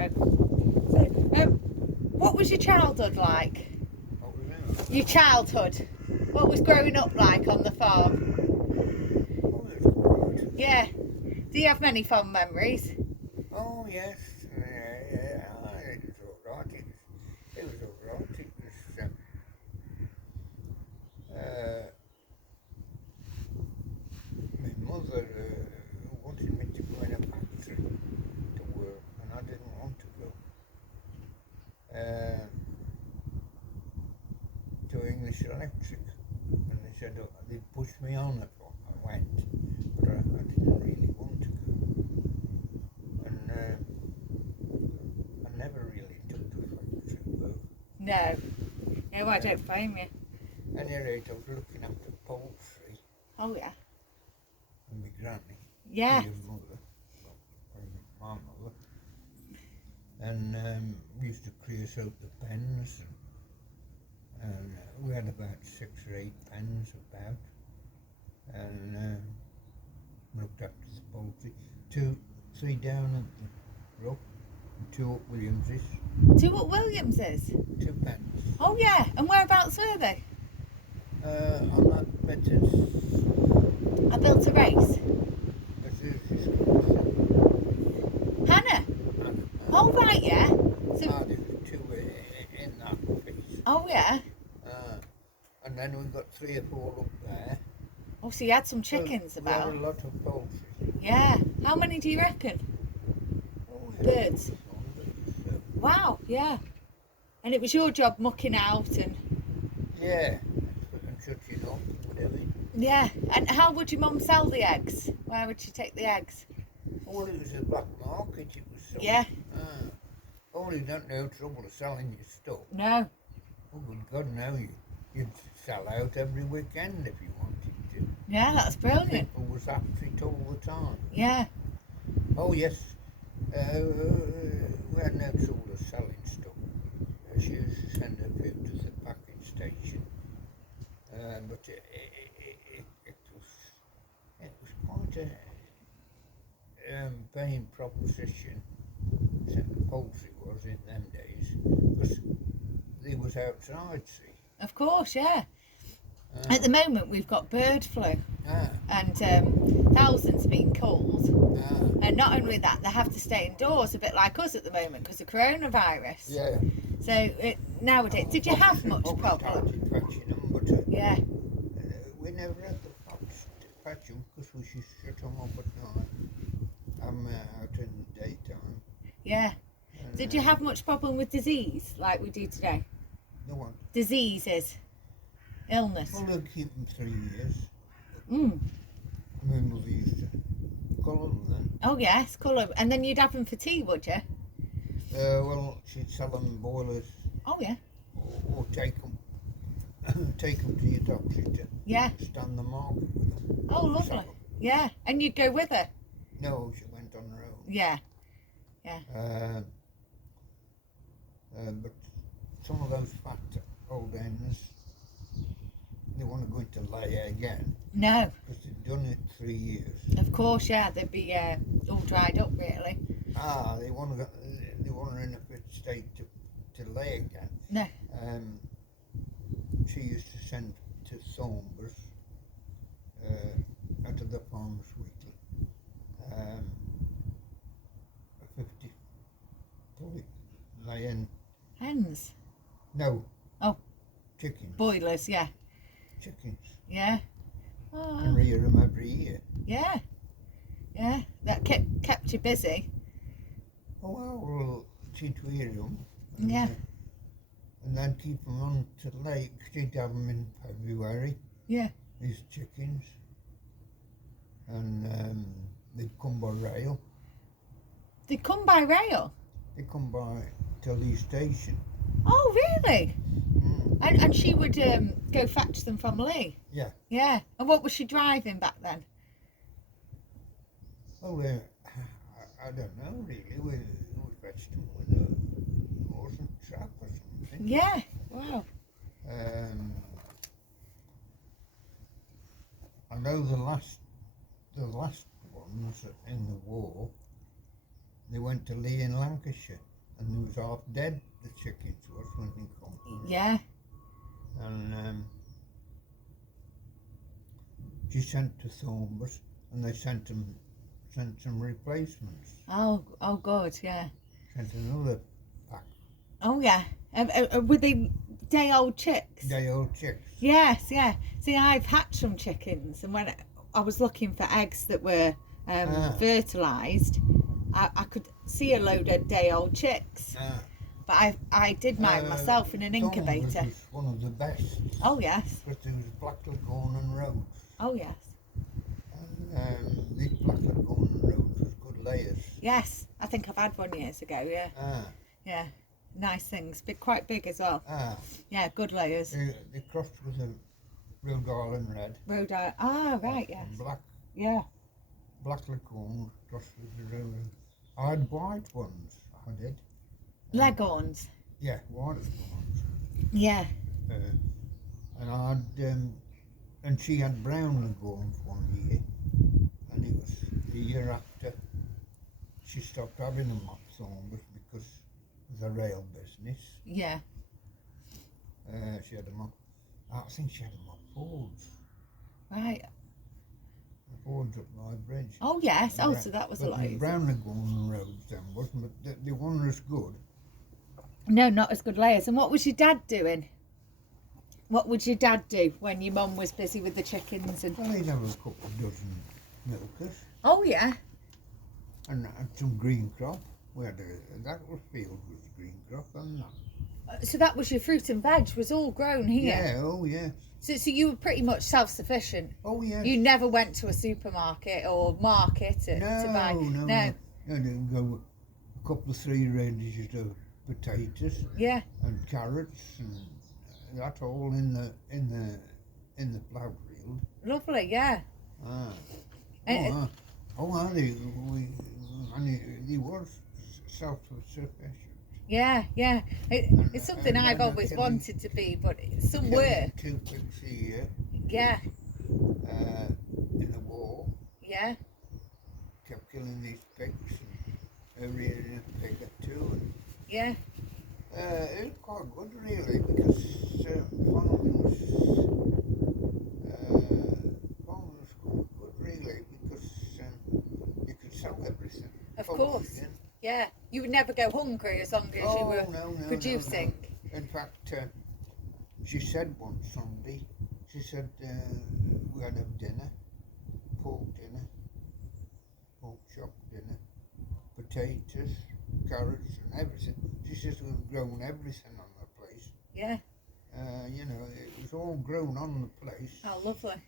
know. So, what was your childhood like? What was that? Your childhood. What was growing up like on the farm? Oh, it was good. Yeah. Do you have many fond memories? Oh, yes. Yeah, it was all right. It was all right. It was, my mother wanted me to go in a factory to work, and I didn't want to go. To English Electric, and they said they pushed me on it. I went, but I didn't really want to go, and I never really took to factory work. No. No, I don't blame you. At any rate, I was looking after poultry Oh, yeah. and my granny, Yeah. my mother, my mother, and we used to crease out the pens, and we had about 6 or 8 pens about, and looked after the poultry. 2, 3 down at the rock, and 2 up Williams's. 2 at Williams's? 2 pens. Oh, yeah. And whereabouts were they? On that Betty's I built a race. Hannah? Oh, right, yeah. So, There was 2 in that piece. oh, yeah. And then we got 3 or 4 up there. Oh, so you had some chickens So about. we had a lot of poultry. Yeah. How many do you reckon? Oh, Birds. So, Wow, yeah. And it was your job mucking out and... yeah, and shutting up and whatever. Yeah. And how would your mum sell the eggs? Where would she take the eggs? Well, it was a black market, it was sold. Yeah. Oh, you don't know trouble of selling your stuff. No. Oh, good God, no, you'd sell out every weekend if you wanted to. Yeah, that's brilliant. People was after it all the time. Yeah. Oh, yes. We had no trouble of selling stuff. She used to send her food to the packing station. But it was quite a paying proposition, the poultry was in them days, because they was outside, see. Of course, yeah. At the moment, we've got bird flu, and thousands being called. And not only that, they have to stay indoors, a bit like us at the moment, because of coronavirus. Yeah. So nowadays, did you have much problem? Started patching them, but Yeah. we never had the fox to patch them because we should shut them up at night. I'm out in the daytime. Yeah. And, Did you have much problem with disease like we do today? No one. Diseases, illness. Well, they'll keep them 3 years. Mm. My mother used to colour them then. Oh yes, colour. And then you'd have them for tea, would you? Well, she'd sell them boilers, Oh yeah. or take them to your doctor to Yeah. stand the market with them. Oh, lovely. Sell 'em. Yeah. And you'd go with her? No, she went on her own. Yeah. But some of those fat old hens, they want to go into layer again No. because they've done it 3 years. Of course, yeah. They'd be all dried up, really. They want her in a fit state to lay again. No. She used to send to Thornborough out of the Farmers Weekly 50 fully laying. Hens. No. Oh. Chickens. Boilers, yeah. Chickens. Yeah. And Oh. rear them every year. Yeah. Yeah. That kept you busy. Oh well, she'd rear them. Yeah. And then keep them on to late. She'd have them in February. Yeah. These chickens. And they'd come by rail. They come by rail. They come by Tilly Station. Oh, really? Mm. And she would go fetch them from Lee. Yeah. Yeah. And what was she driving back then? Oh, I don't know really. We fetched them with a horse and trap or something. Yeah. Wow. I know the last ones in the war, they went to Lee in Lancashire, and they was half dead, the chickens was, when they come. Yeah. And she sent to Thornbus, and they sent some replacements. Oh, good, yeah. Sent another pack. Oh, yeah. Were they day-old chicks? Day-old chicks. Yes, yeah. See, I've hatched some chickens, and when I was looking for eggs that were fertilised, I could see a load of day-old chicks. But I did mine myself in an incubator. Was one of the best. Oh, yes. But there was Black Lagoon and Rhodes. Oh, yes. And these Black Lagoon and Rhodes was good layers. Yes, I think I've had one years ago, yeah. Yeah, nice things. Quite big as well. Yeah, good layers. They crossed with a Rhode Island Red. Rhode Island, right, yes. Black. Yeah. Black Lagoon crossed with the Rhode. I had white ones, I did. Leghorns. Yeah, white ones. Yeah. And I had, and she had brown Leghorns one year, and it was the year after she stopped having them at Thornbus because of the rail business. Yeah. She had them up, I think she had them up Fords. Right. Fords up my bridge. Oh, yes. Oh, so that was a lot the easier. brown Lagoon Roads then wasn't, but they weren't as good. No, not as good layers. And what was your dad doing? What would your dad do when your mum was busy with the chickens? And Well, he'd have a couple of dozen milkers oh, yeah. and some green crop. We had that was field with green crop and that. So that was your fruit and veg was all grown here? Yeah, oh yeah. So you were pretty much self-sufficient? Oh yeah. You never went to a supermarket or market to buy? No. You'd go a couple of 3 ranges of potatoes. Yeah. And carrots and that's all in the plough field. Lovely, yeah. He was self-sufficient. Yeah. It's something I've always wanted to be, but it's some work. 2 pigs a year. Yeah. In the war. Yeah. Kept killing these pigs and rearing a pig or 2. And, yeah. it was quite good really because farming was good really because you could sell everything. Of course. Yeah. You would never go hungry as long as you were producing. No. In fact, she said one Sunday, she said we had to have dinner, pork chop dinner, potatoes, carrots and everything. She says we've grown everything on the place. Yeah. It was all grown on the place. Oh, lovely.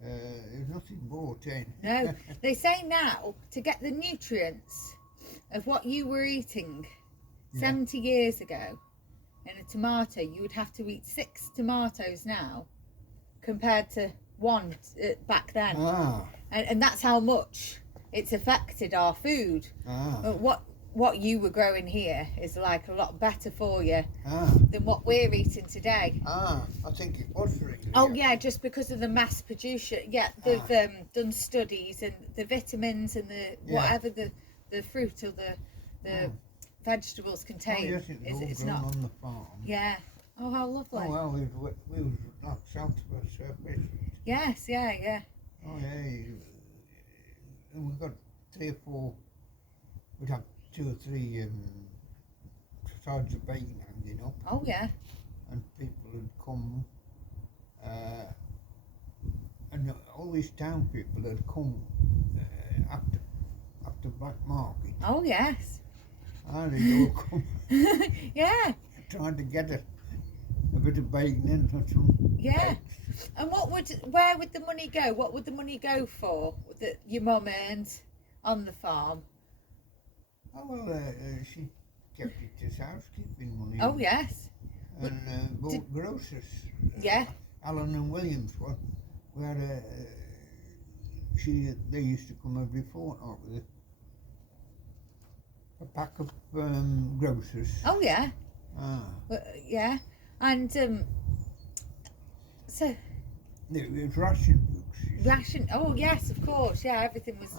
There's nothing bought in. No. They say now to get the nutrients of what you were eating 70 years ago in a tomato, you would have to eat 6 tomatoes now compared to 1 back then. And that's how much it's affected our food. But what you were growing here is like a lot better for you than what we're eating today. I think it was really. Oh yeah, just because of the mass production. Yeah, they've done studies and the vitamins and the whatever the fruit or the vegetables contain. It's not on the farm. Yeah. Oh, how lovely. Oh well, we was not self-sufficient. Yes, yeah. Oh yeah. And we've got 3 or 4. We'd have 2 or 3 sides of bacon hanging up. Oh yeah. And people would come, and all these town people had come after Black Market. Oh yes. And they'd all come. Yeah. Trying to get a bit of bacon in or some. Yeah. Eggs. And where would the money go? What would the money go for that your mum earned on the farm? Oh well, she kept it as housekeeping money. Oh yes. And bought grocers. Yeah. Alan and Williams one, where they used to come every fortnight with a pack of grocers. Oh yeah. Yeah. And so it was ration books. Ration. Oh yes, of course. Yeah, everything was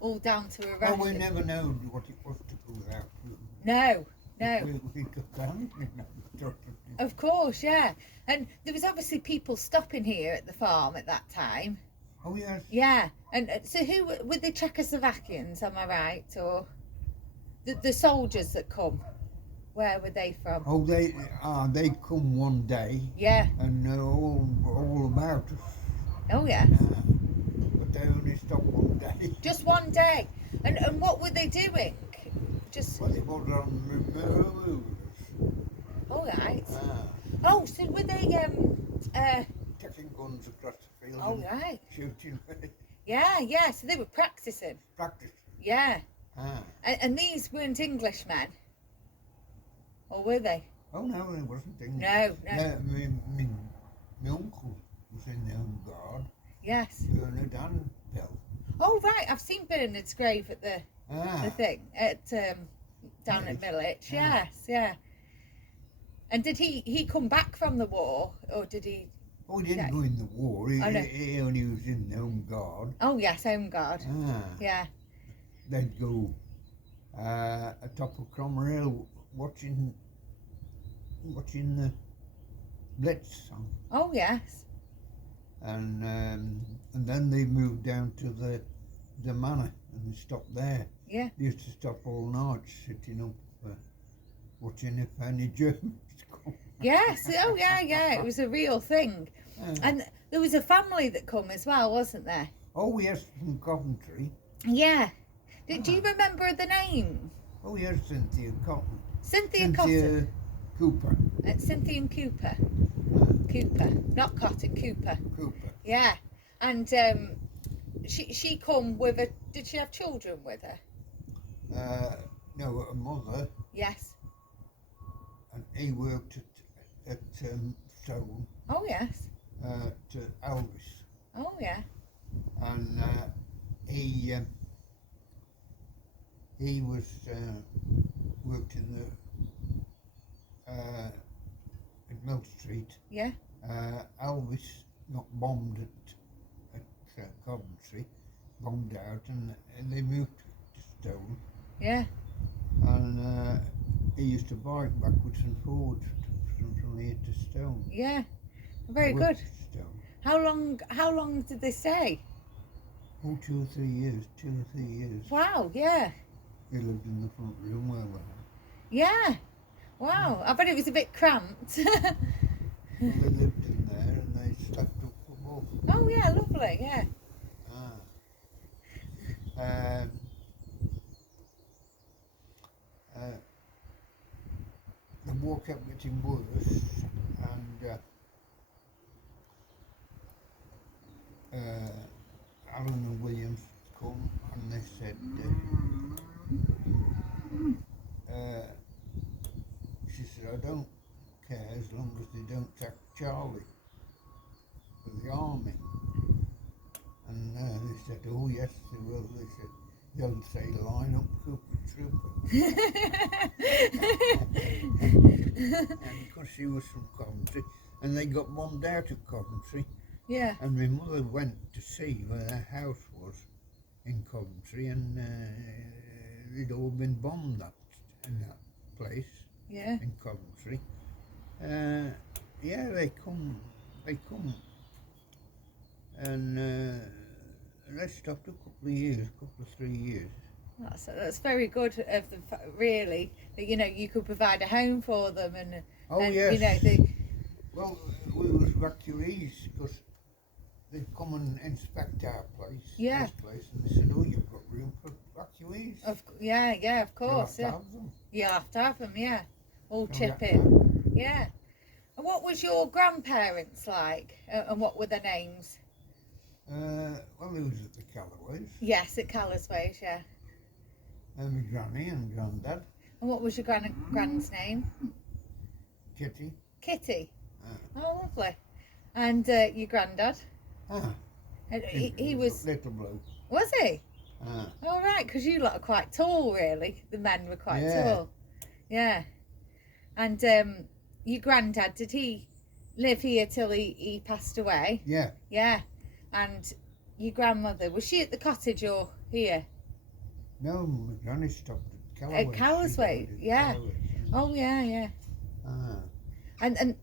all down to a ration. Oh, we never know what it was to go without food. No. We got down, Of course, yeah. And there was obviously people stopping here at the farm at that time. Oh yes. Yeah. And so who were the Czechoslovakians? Am I right? Or the soldiers that come? Where were they from? Oh, they come one day. Yeah. And all about us. Oh yeah. But they only stopped one day. Just one day. And what were they doing? Well, they was on removers. All right. Oh, so were they taking guns across the field. Oh right. Shooting. Yeah. So they were practicing. Practicing. Yeah. And these weren't Englishmen, or were they? Oh no, it wasn't English. No. My uncle was in the Home Guard. Yes. Bernard and Bill. Oh right, I've seen Bernard's grave at the thing at down at Millwich. Yes, yeah. And did he come back from the war, or did he? Oh, he didn't go in the war. He no. he only was in the Home Guard. Oh yes, Home Guard. Yeah. They'd go atop of Cromwell Hill watching the Blitz on. Oh yes. And then they moved down to the manor and they stopped there. Yeah. They used to stop all night sitting up watching if any Germans come. Yes. Oh yeah. It was a real thing. And there was a family that come as well, wasn't there? Oh yes, from Coventry. Yeah. Do you remember the name? Oh yes, Cynthia Cotton. Cynthia Cotton. Cooper. Cynthia and Cooper. Cooper, not Cotton, Cooper. Cooper. Yeah. And she come with her. Did she have children with her? No, a mother. Yes. And he worked at Stone. Oh yes. To Elvis. Oh yeah. And he was worked in the at Mill Street. Yeah. Elvis got bombed at Coventry, bombed out, and they moved to Stone. Yeah. And he used to bike backwards and forwards from here to Stone. Yeah. Very good. Stone. How long did they stay? Oh, 2 or 3 years. 2 or 3 years. Wow. Yeah. He lived in the front room where we were. Yeah. Wow. I bet it was a bit cramped. Well, they lived in there and they slept up above. Oh yeah, lovely. Yeah. The war kept getting worse, and Alan and Williams come and they said, she said, I don't care as long as they don't take Charlie for the army. And they said, oh yes they will. They said, they'll say line up, Cooper Trooper. And because she was from Coventry, and they got bombed out of Coventry. Yeah. And my mother went to see where their house was in Coventry, and they'd all been bombed in that place. Yeah. In Coventry. They come, and they stopped a couple of 3 years. That's very good of them, really. That you could provide a home for them, and yes. Well, we was evacuees because they'd come and inspect our place. Yeah. This place, and they said, "Oh, you've got room for evacuees." Of course. You'll have to have them. You'll have to have them, yeah. All So chip we had to have in. them. Yeah. And what was your grandparents like? And what were their names? Well, they was at the Callaways. Yes, at Callersways, yeah. And my granny and granddad. And what was your grand's name? Kitty. Kitty. Oh, lovely. And your granddad? And he was... Little bloke. Was he? All right, because you lot are quite tall, really. The men were quite tall. Yeah. And your granddad, did he live here till he passed away? Yeah. Yeah. And your grandmother, was she at the cottage or here? No, my granny stopped at Callaway. At Callaway, yeah. Oh, yeah, yeah. Ah. And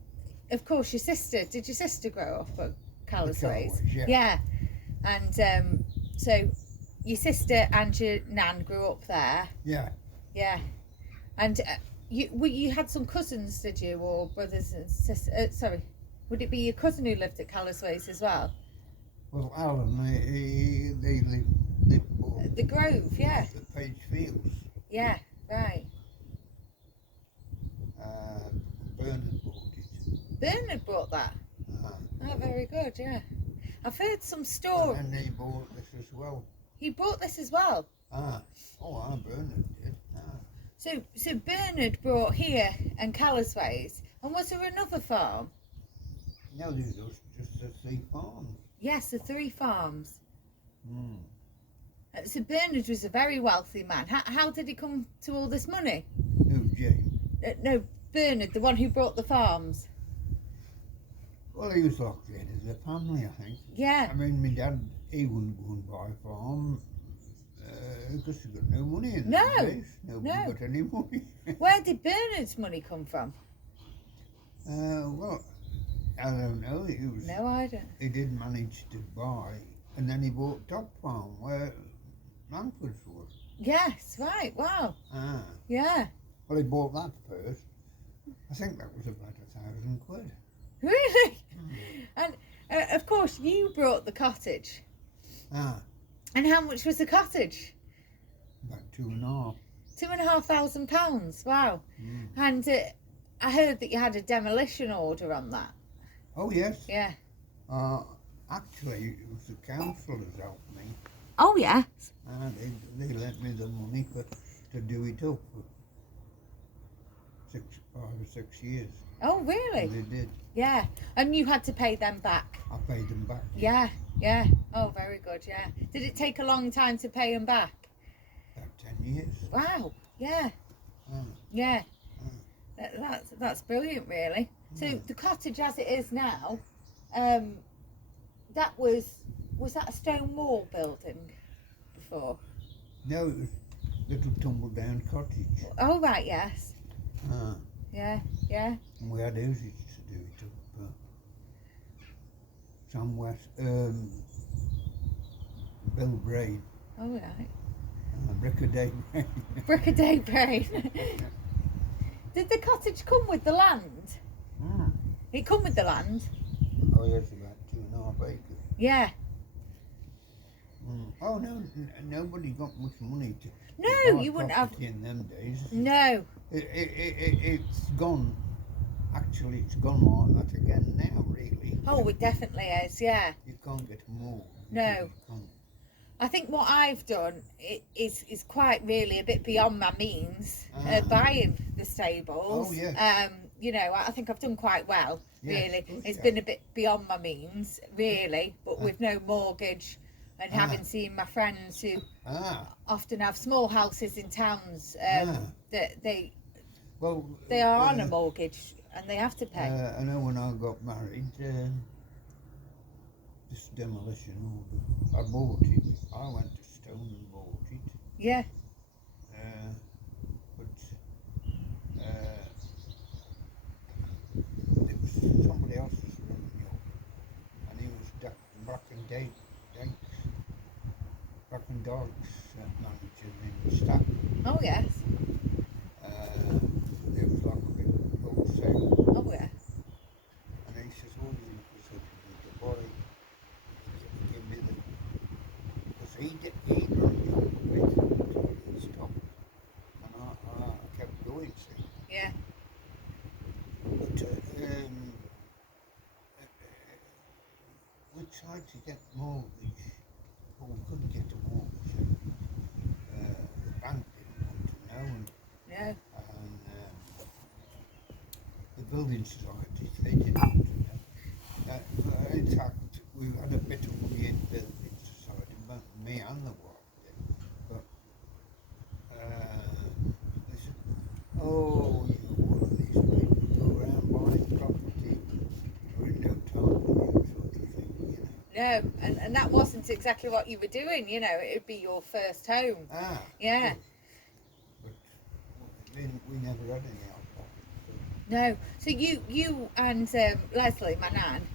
of course, your sister, did your sister grow up at Callaway? Yeah. Yeah. And so your sister and your nan grew up there? Yeah. Yeah. And you had some cousins, did you, or brothers and sisters? Sorry, would it be your cousin who lived at Callaway as well? Well, Alan, they lived the Grove, yeah. The Page Fields. Yeah, right. Bernard bought it. Bernard bought that? Oh, very good, yeah. I've heard some stories. And he bought this as well. He bought this as well? Bernard did. So Bernard brought here and Callaway's, and was there another farm? No, there's just the 3 farms. Yes, the 3 farms. Mm. So Bernard was a very wealthy man. How did he come to all this money? Who, James? No, Bernard, the one who brought the farms. Well, he was locked in as a family, I think. Yeah. I mean, my dad, he wouldn't go and buy a farm because he got no money in those days. Nobody got any money. Where did Bernard's money come from? Well, I don't know. No, I don't. He did manage to buy, and then he bought Top Farm, where Manford's was. Yes, right, wow. Yeah. Well, he bought that first. I think that was about £1,000. Really? And of course, you brought the cottage. And how much was the cottage? About 2.5. £2,500. Wow. And I heard that you had a demolition order on that. Oh yes. Yeah. Actually, it was the council that helped me. Oh yes. They lent me the money to do it up for 5 or 6 years. Oh really? And they did. Yeah. And you had to pay them back. I paid them back. Yeah. Yeah. Oh, very good. Yeah. Did it take a long time to pay them back? About 10 years. Wow. Yeah. Yeah. That's brilliant, really. So the cottage as it is now, that was that a stone wall building before? No, it was a little tumble down cottage. Oh right, yes. Yeah, yeah. And we had houses to do it up. Sam West, Bill Brain. Oh right. Brickaday Brain. Brickaday Brain. Did the cottage come with the land? It come with the land? Oh yes, about 2.5 acres. Yeah. Oh no, nobody got much money to No, you wouldn't have in them days. No. It's gone. Actually, it's gone like that again now, really. Oh, it definitely is. Yeah. You can't get more. No. I think what I've done is quite really a bit beyond my means. Buying the stables. Oh yes. You know, I think I've done quite well. Yes, Really, it's been a bit beyond my means, really, but with no mortgage. And having seen my friends who often have small houses in towns, that they are on a mortgage and they have to pay. I know when I got married, this demolition order, I bought it. I went to Stone and bought it. Yeah. But there was somebody else was running it up, and he was Black and Dogs manager in Staff. Oh yes. There was like a big wholesale. Oh yes. And he says, "Oh, you was hoping the boy give me the," because he run the up a bit until he stopped, and I kept going. See. Yeah. But we tried to get mortgage. Well, we couldn't get a mortgage. The bank didn't want to know, and the building society, they didn't want to know. In fact, we had a bit of money in building society, but me and the wife did. But they said, "Oh, you're one of these people go around buying property. You're in no time for you," sort of thing, you know. No, and that wasn't exactly what you were doing, you know, it would be your first home. Yeah. But then we never had any alcohol. No. So you and Leslie, my nan,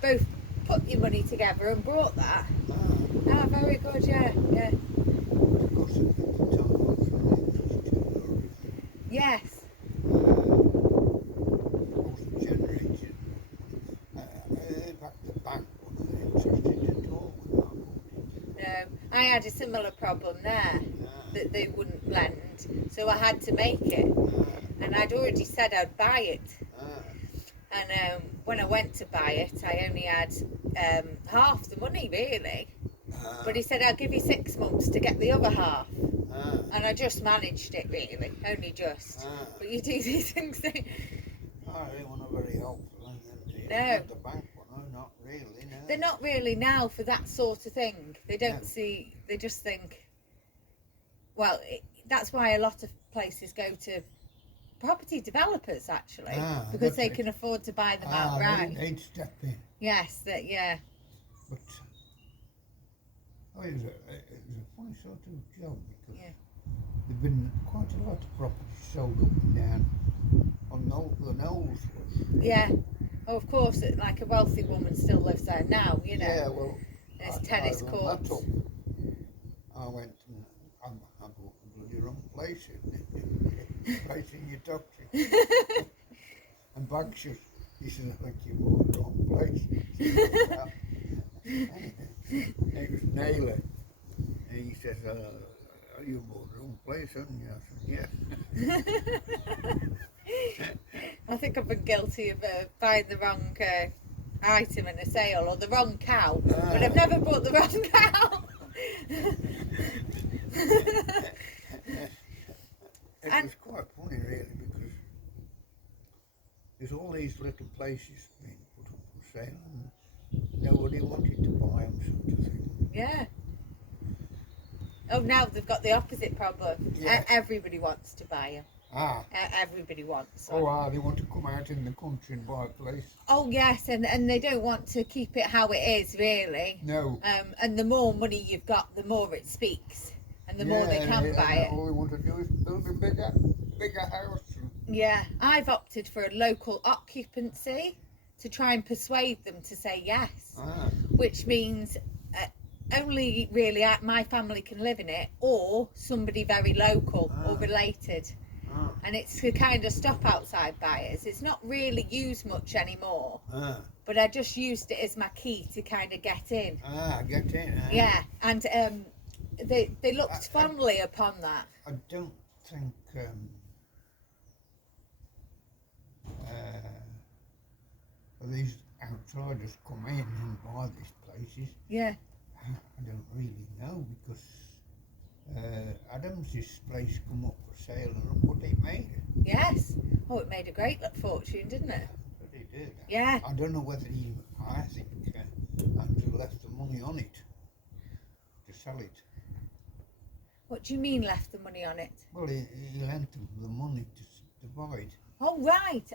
both put your money together and brought that. Oh, very good, yeah. Because at the time I was running those 2 lorries. Yes. Wasn't generated. In fact, the bank wasn't interested at all when I bought it. No, I had a similar problem there, that they wouldn't lend, so I had to make it, and I'd already said I'd buy it, and when I went to buy it, I only had half the money really, but he said I'll give you 6 months to get the other half, and I just managed it really, only just, but you do these things. They weren't very helpful, and No. the bank one, not really, no. They're not really now for that sort of thing. They don't see, they just think, well, that's why a lot of places go to property developers actually, because they can afford to buy them outright. They'd step in. Yes, yeah. But it was a funny sort of job, because there've been quite a lot of properties sold up and down on the Knolls. Yeah. Oh, of course, like a wealthy woman still lives there now, you know. Yeah, well, there's tennis courts. I went and I bought the bloody wrong place place in your taxi. And Bagshire, he said, I think you bought the wrong place. It was Naylor. And he says, you bought the wrong place, haven't you? I said, yeah. I think I've been guilty of buying the wrong item in a sale, or the wrong cow, but I've never bought the wrong cow. It was quite funny really, because there's all these little places being put up for sale and nobody wanted to buy them, sort of thing. Yeah. Oh, now they've got the opposite problem. Yeah. Everybody wants to buy them. Everybody wants. They want to come out in the country and buy a place. Oh yes, and they don't want to keep it how it is really. No. And the more money you've got, the more it speaks, and the more they can buy it. All they want to do is build a bigger house. Yeah, I've opted for a local occupancy to try and persuade them to say yes, which means only really my family can live in it, or somebody very local or related. And it's to kind of stop outside buyers. It's not really used much anymore, but I just used it as my key to kind of get in. Get in. Yeah, and they looked fondly upon that. I don't think these outsiders come in and buy these places. Yeah. I don't really know, because Adams's place come up for sale, and look what it made. Yes. Oh, it made a great fortune, didn't it? But it did. Yeah. I don't know whether I think Andrew left the money on it to sell it. What do you mean left the money on it? Well, he lent them the money to buy it. Oh, right.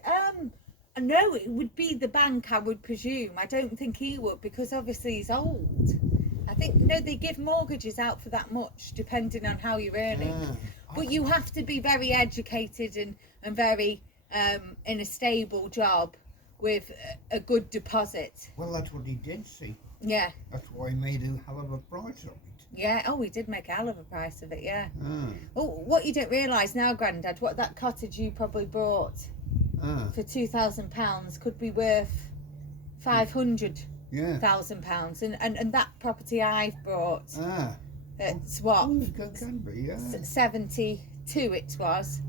No, it would be the bank, I would presume. I don't think he would, because obviously he's old. I think, no, they give mortgages out for that much, depending on how you're earning. But you have to be very educated and very in a stable job with a good deposit. Well, that's what he did, see. Yeah. That's why he made a hell of a price of it. Yeah, oh, he did make a hell of a price of it, yeah. Oh, what you don't realise now, Grandad, what that cottage you probably bought for £2,000 could be worth £500,000, and that property I've bought, it's what, 72 it was,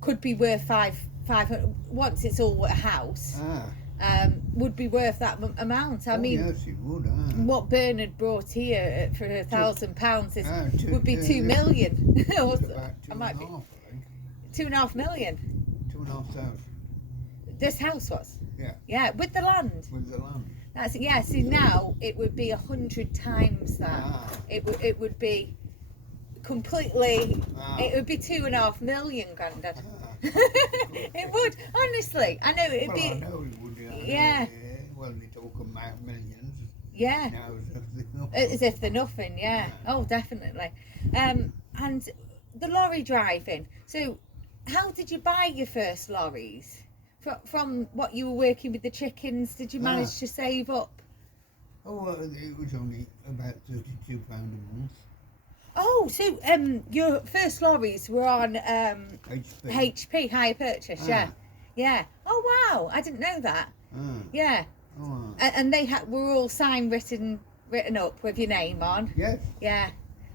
could be worth 500 once it's all a house. Would be worth that amount. I mean, yes, it would. What Bernard brought here for £1,000 would be 2 million. About two and a half, I think. 2.5 million. 2,500. This house was. Yeah. Yeah, with the land. With the land. That's it. Yeah. See, now it would be 100 times that. It would be completely. It would be 2.5 million, Grandad. It would, honestly. I know it'd be. I know it would. Yeah. Well, we talk about millions. Yeah. Now as if they're nothing. As if they're nothing, yeah. Oh, definitely. And the lorry driving. So, how did you buy your first lorries? From what you were working with the chickens, did you manage to save up? Oh, it was only about £32 a month. Oh, so your first lorries were on HP, hire purchase, yeah. Yeah. Oh, wow, I didn't know that. Yeah. Oh, And they were all signed, written up with your name on. yes. Yeah.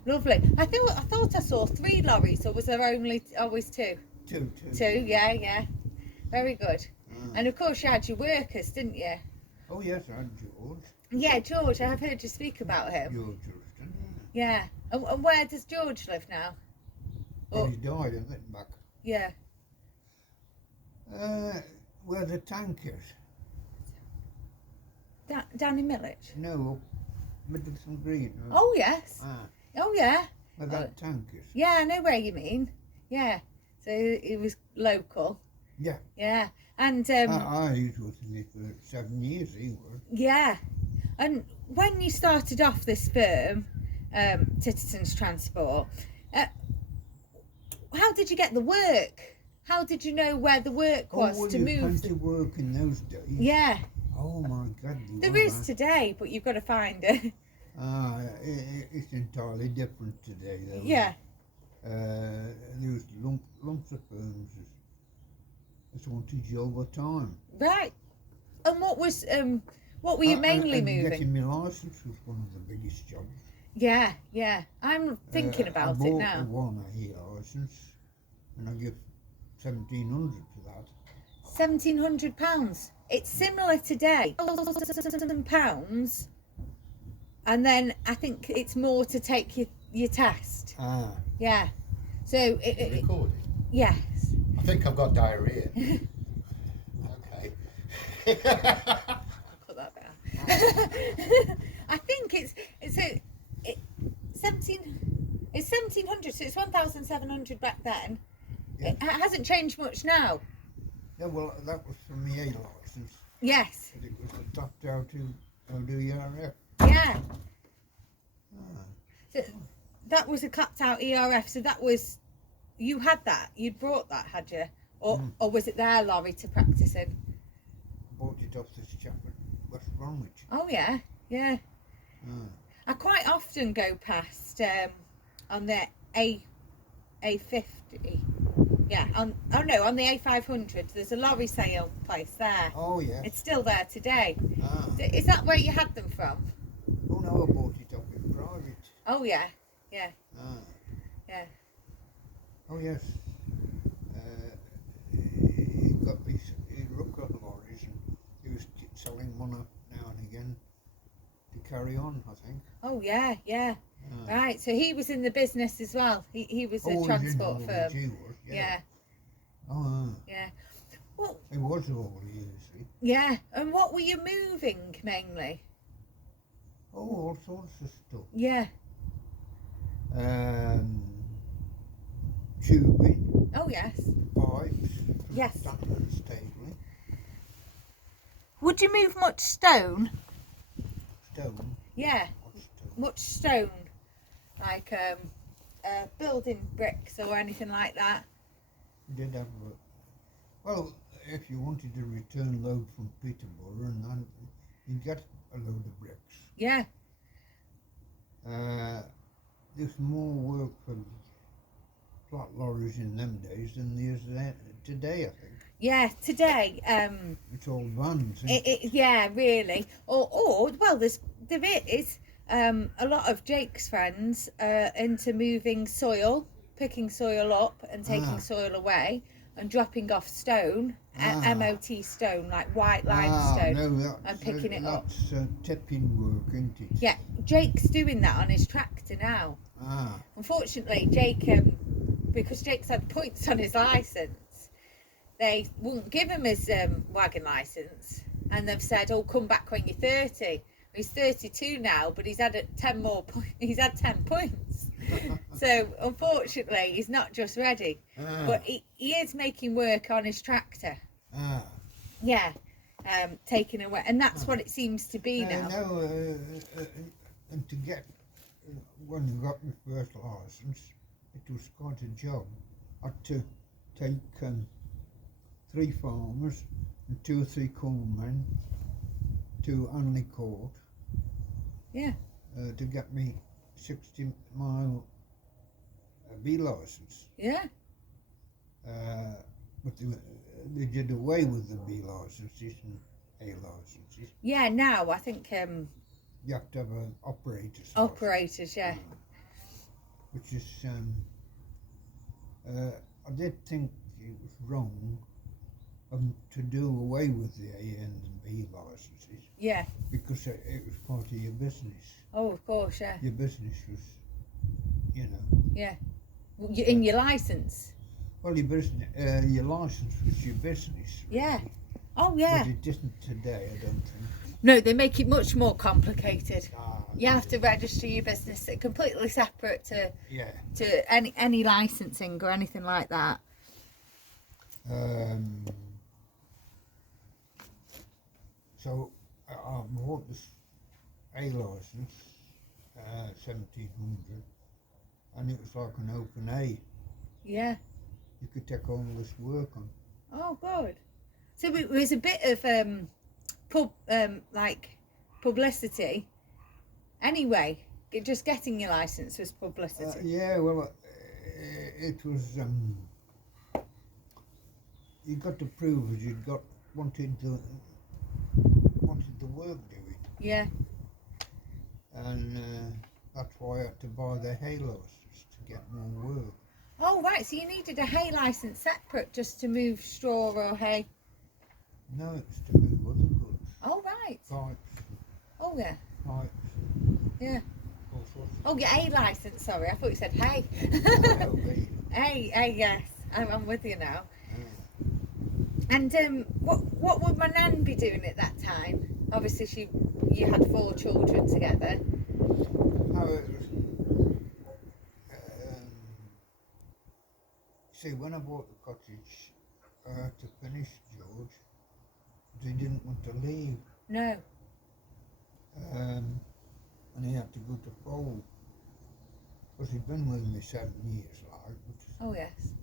Lovely. I thought I saw 3 lorries, or was there only always 2? Two. 2, yeah. Very good. And of course you had your workers, didn't you? Oh, yes, and George. Yeah, George, I've heard you speak about him. George Justin. Yeah. And where does George live now? Well, he died, isn't it, back? Yeah. Where the tank is. Down in Millage? No, Middleton Green. Oh, yes. Oh, yeah. Where that tank is. Yeah, I know where you mean. Yeah. So it was local. Yeah. Yeah. And I used to work in it for 7 years, he was. yeah. And when you started off this firm, Tittertons Transport, how did you get the work? How did you know where the work was to move? Plenty of work in those days. Yeah. Oh my God. There is today, but you've got to find it. It's entirely different today, though. Yeah. There's lumps of firms that wanted you all the time. Right. And what were you mainly moving? Getting my licence was one of the biggest jobs. Yeah. I'm thinking about it now. I bought one licence, and I give £1,700 for that. £1,700. It's similar today. £1,000, and then I think it's more to take your test. Yeah. So it recording. Yes. I think I've got diarrhea. Okay. I'll put that down. I think it's 1,700. So it's 1,700 back then. Yeah. It hasn't changed much now. Yeah, well, that was from the A licence. Yes. But it was the top down to ODRF. Yeah. So that was a cut out ERF. So that was, you had that. You'd brought that, had you? Or was it their lorry to practice in? Bought it off this chap at West Bromwich. Oh yeah. I quite often go past on the A50. Yeah, on the A500. There's a lorry sale place there. Oh yeah. It's still there today. Is that where you had them from? Oh no, I bought it up in private. Oh yeah. Yeah. Oh yes. He got these Rucker lorries, and he was selling one up now and again to carry on, I think. Oh yeah. Right, so he was in the business as well. He was a transport firm. He was, Yeah. Yeah. Well, it was all years, see. yeah. And what were you moving mainly? Oh, all sorts of stuff. Yeah. Tubing. Oh yes. Pipes. Yes. Stanton stabling. Would you move much stone? Stone. Yeah. What stone? Much stone, like building bricks or anything like that. Did have well, if you wanted to return load from Peterborough, and then you'd get a load of bricks. Yeah. There's more work for flat lorries in them days than there's today, I think. Yeah, today. It's all vans. Yeah, really. Or well, there is a lot of Jake's friends into moving soil, picking soil up and taking soil away and dropping off stone, MOT stone, like white limestone, and picking it up. That's tipping work, isn't it? Yeah, Jake's doing that on his tractor now. Unfortunately, Jake, because Jake's had points on his licence, they won't give him his wagon licence, and they've said, "Oh, come back when you're 30." He's 32 now, but he's had 10 more points. He's had 10 points. So unfortunately, he's not just ready, but he is making work on his tractor. Yeah, taken away, and that's what it seems to be now. No, and to get, when you got my first licence, it was quite a job. I had to take 3 farmers and 2 or 3 cornmen to Anley Court. Yeah. To get me 60-mile B licence. Yeah. But they did away with the B licences and A licences. Yeah, now I think You have to have an operator's operators, yeah. Which is, I did think it was wrong to do away with the A and B licences. Yeah. Because it was part of your business. Oh, of course, yeah. Your business was, you know. Yeah. In your licence. Well, your licence was your business. Really. Yeah. Oh, yeah. But it isn't today, I don't think. No, they make it much more complicated. Ah, You have to register your business completely separate to yeah. any licensing or anything like that. So I bought this A licence, 1700, and it was like an open A. Yeah. You could take all this work on. Oh, good. So it was a bit of like publicity. Anyway, just getting your licence was publicity. Yeah, well, it was. You got to prove that you wanted the work doing. Yeah. And that's why I had to buy the hay licence to get more work. Oh, right, so you needed a hay licence separate just to move straw or hay? No, it's to move other goods. Oh, right. Pipes. Oh, yeah. Pipes. Yeah. All sorts of Oh, your hay licence, sorry, I thought you said hay. things. Hay, yes, I'm with you now. Yeah. And what would my nan be doing at that time? Obviously, you had 4 children together. How it was, see, when I bought the cottage, I had to finish George. He didn't want to leave. No. And he had to go to Pole. Because he'd been with me 7 years, like. But, Oh, yes.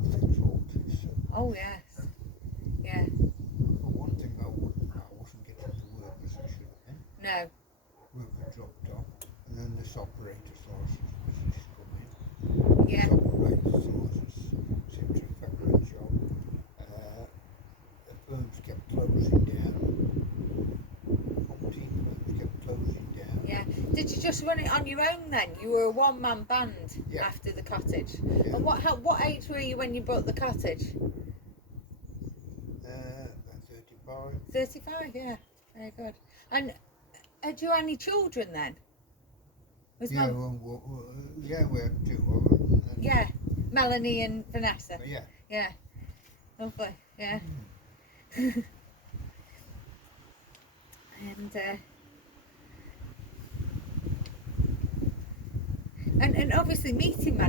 nothing's altered, so. Oh, yes. Yeah. For one thing, I wasn't getting to work as I should have been. No. Work had dropped off. And then this operator's licence business come in. Yeah. This operator's licence seemed to affect my job. The firms kept closing down. Property firms kept closing down. Yeah. Did you just run it on your own then? You were a one-man band Yeah. after the cottage. Yeah. And what age were you when you bought the cottage? About 35. 35, yeah. Very good. And had you any children then? Was Yeah, Mel- yeah, we had 2 of them. And, yeah, Melanie and Vanessa. Yeah. Yeah. Lovely, yeah. And obviously meeting man